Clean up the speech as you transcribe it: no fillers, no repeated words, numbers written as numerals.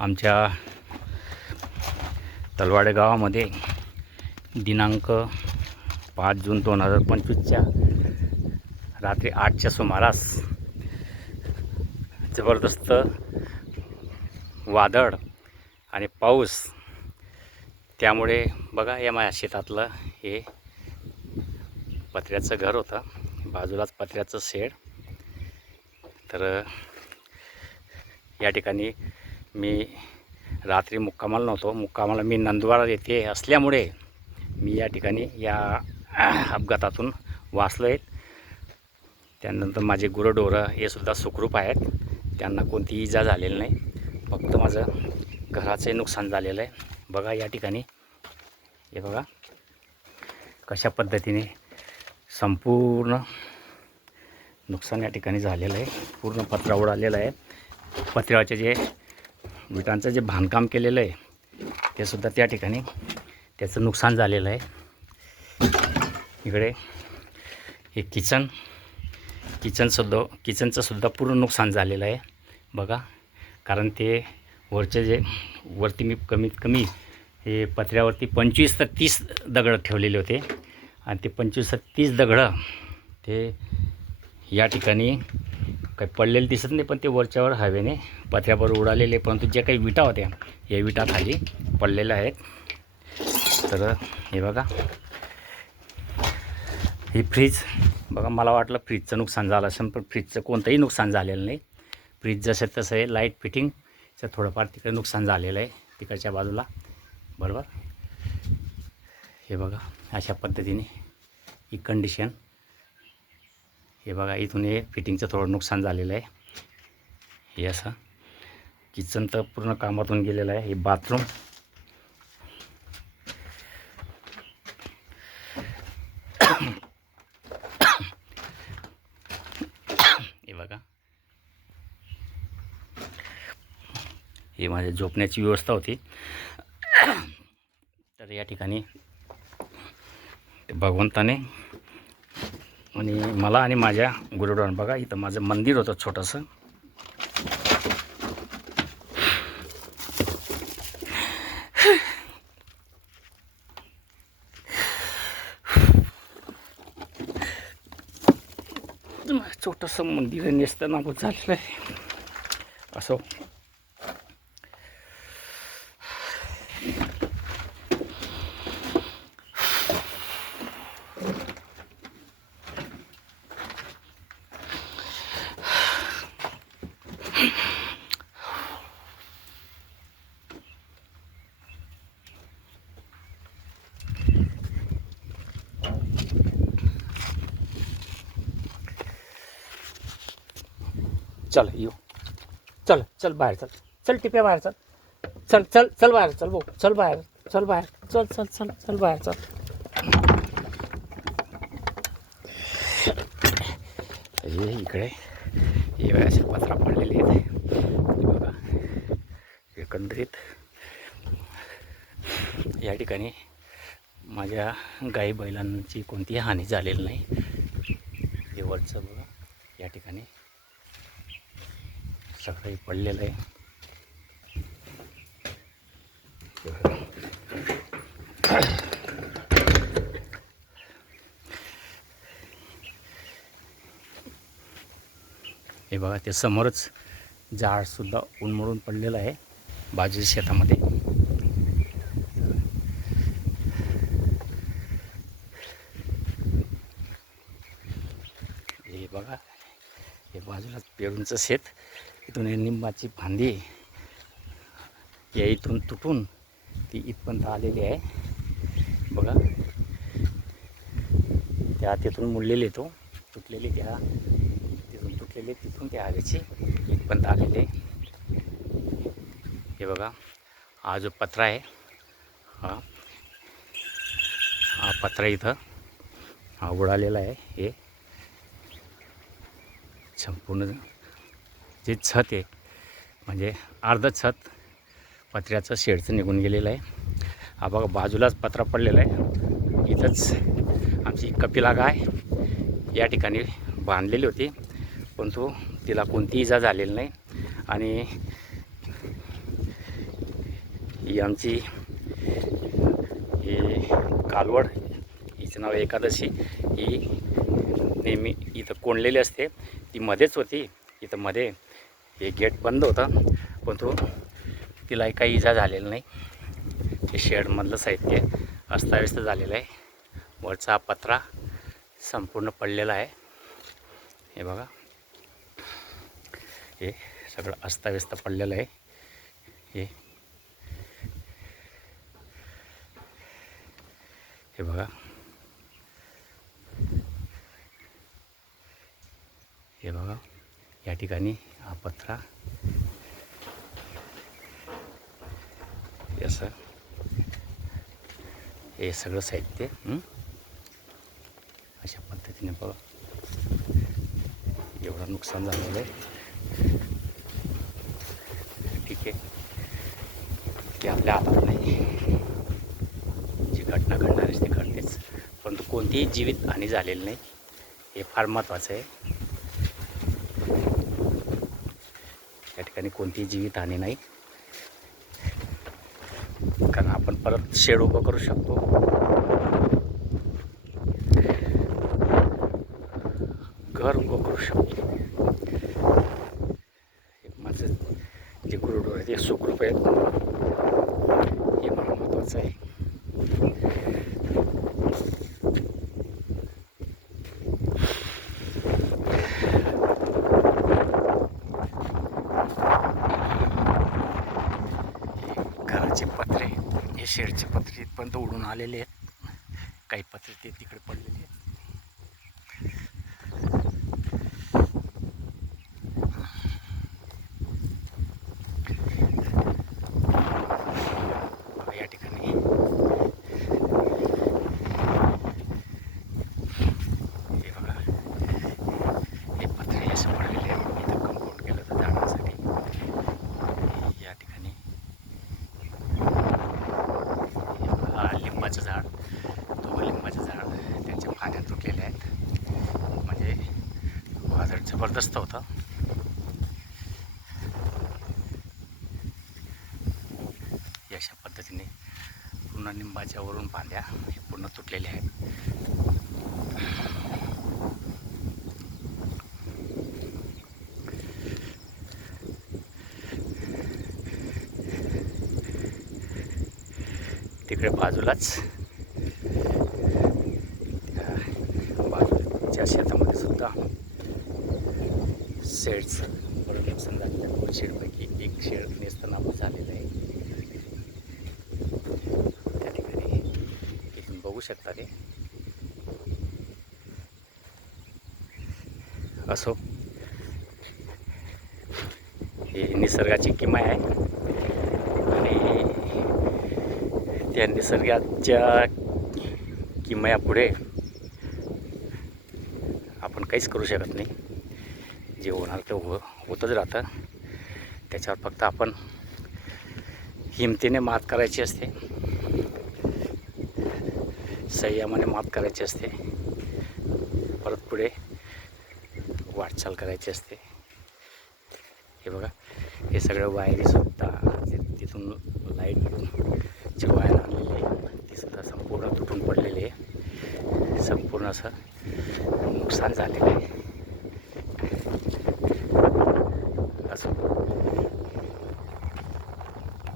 आमच्या तलवाडे गावामध्ये दिनांक 5 जून 2025च्या रात्री 8च्या सुमारास जबरदस्त वादळ आणि पाऊस, त्यामुळे बघा या माझ्या शेतातलं हे पत्र्याचं घर होतं, बाजूलाच पत्र्याचं शेड. तर या ठिकाणी मी रात्री मुक्कामाला नव्हतो. मुक्कामाला मी नंदुरबार येथे असल्यामुळे मी या ठिकाणी या अपघातातून वाचलो आहे. त्यानंतर माझे गुरंढोरं हे सुद्धा सुखरूप आहेत, त्यांना कोणतीही इजा झालेली नाही. फक्त माझं घराचंही नुकसान झालेलं आहे. बघा या ठिकाणी हे बघा कशा पद्धतीने संपूर्ण नुकसान या ठिकाणी झालेलं आहे. पूर्ण पत्रा उडालेला आहे. पत्र्याचे जे विटांचं जे बांधकाम केलेलं आहे ते सुद्धा त्या ठिकाणी त्याचं नुकसान झालेलं आहे. इकडे हे किचनचं सुद्धा पूर्ण नुकसान झालेलं आहे बघा. कारण ते वरती मी कमीत कमी हे पत्र्यावरती 25 ते 30 दगड ठेवलेले होते आणि ते 25 ते 30 दगडं ते या ठिकाणी काही पडलेले दिसत नाही, पण ते वरच्यावर हवेने पत्र्यावर उडालेले. परंतु जे काही विटा होत्या या विटा खाली पडलेल्या आहेत. तर हे बघा ही फ्रीज बघा, मला वाटलं फ्रीजचं नुकसान झालं असेल, पण फ्रीजचं कोणतंही नुकसान झालेलं नाही. फ्रीज जसं तसं आहे. लाईट फिटिंगचं थोडंफार तिकडे नुकसान झालेलं आहे तिकडच्या बाजूला बरोबर. हे बघा अशा पद्धतीने ही कंडिशन. हे बघा इथून हे फिटिंगचं थोडं नुकसान झालेलं आहे. हे असं किचन तर पूर्ण कामातून गेलेलं आहे. हे बाथरूम, हे बघा हे माझ्या झोपण्याची व्यवस्था होती. तर या ठिकाणी भगवंताने आणि मला आणि माझ्या गुरुद्वारात बघा इथं माझं मंदिर होतं छोटंसं. छोटंसं मंदिर नेसताना झालेलं आहे असं. चल येऊ, चल बाहेर, चल टिप्या बाहेर, चल बाहेर, चल भाऊ, चल बाहेर, चल बाहेर, चल. हे इकडे हे असे पत्रा पडलेले आहेत बघा. एकंदरीत या ठिकाणी माझ्या गाई बैलांची कोणतीही हानी झालेली नाही. हे वरचं बघा या ठिकाणी सगळं पडलेलं आहे. हे बघा ते समोरच झाडसुद्धा उन्मळून पडलेलं आहे बाजूच्या शेतामध्ये. हे बघा हे बाजूलाच पेरूंचं शेत. इथून निंबाची फांदी या इथून तुटून ती इथपर्यंत आलेली आहे बघा. त्या तिथून मुडलेले तो तुटलेले, त्या तिथून तुटलेले, तिथून त्या हवेची इथपर्यंत आलेले. हे बघा हा जो पत्रा आहे हा पत्रा इथं हा उडालेला आहे. हे संपूर्ण जे छत आहे म्हणजे अर्ध छत पत्र्याचं शेडचं निघून गेलेलं आहे. हा बघा बाजूलाच पत्रा पडलेला आहे. इथंच आमची कपिला गाय या ठिकाणी बांधलेली होती, परंतु तिला कोणतीही इजा झालेली नाही. आणि ही आमची ही कालवड, हिचं नाव एकादशी. ही नेहमी इथं कोंडलेली असते. ती मध्येच होती. इथं मध्ये हे गेट बंद होतं, पण तिलाही काही इजा झालेली नाही. हे शेडमधलं साहित्य अस्ताव्यस्त झालेलं आहे. वरचा पत्रा संपूर्ण पडलेला आहे. हे बघा, हे सगळं अस्ताव्यस्त पडलेलं आहे. हे बघा, हे बघा, या ठिकाणी हा पत्रा असं, हे सगळं साहित्य अशा पद्धतीने बघा, एवढं नुकसान झालेलं आहे. ठीक आहे, ते आपल्या हातात नाही. जी घटना घडणार ती घडतेच, परंतु कोणतीही जीवित हानी झालेली नाही, हे फार महत्त्वाचं आहे. या ठिकाणी कोणतीही जीवित हानी नाही, कारण आपण परत शेड उभं करू शकतो. घर उभं करू शकतो. माझं जे गुरुडोर आहे ते सुखरूप आहेत, हे मला महत्त्वाचं आहे. घराचे पत्रे, हे शेडचे पत्रे इथपर्यंत उडून आलेले आहेत. काही पत्रे ते तिकडे पडलेले आहेत. या ठिकाणी हे बघा, हे पत्रे असे पडलेले आहेत. इथं कंपाऊंड केलं होतं झाडांसाठी. या ठिकाणी लिंबाचं झाड, दोघं लिंबाचं झाड, त्यांच्या फांद्या तुटलेल्या आहेत. म्हणजे वादळ जबरदस्त होतं. अशा पद्धतीने पूर्ण लिंबाच्या वरून फांद्या हे पूर्ण तुटलेल्या आहेत. तिकडे बाजूलाच बाजूच्या शेतामध्ये सुद्धा शेड्सचं बरं नुकसान झालेलं आहे. 2 शेडपैकी 1 शेड नेस्तनाबूत झालेलं आहे. त्या ठिकाणी इथून बघू शकता ते. असो, ही निसर्गाची किमया आहे आणि त्या निसर्गाच्या किमयापुढे आपण काहीच करू शकत नाही. जे होणार ते होतच राहतं. त्याच्यावर फक्त आपण हिमतीने मात करायची असते, संयमाने मात करायची असते, परत पुढे वाटचाल करायची असते. हे बघा, हे सगळं वायरीसुद्धा तिथून लाईटची वायर आणलेली आहे, तीसुद्धा संपूर्ण तुटून पडलेली आहे. संपूर्ण असं नुकसान झालेलं आहे. असं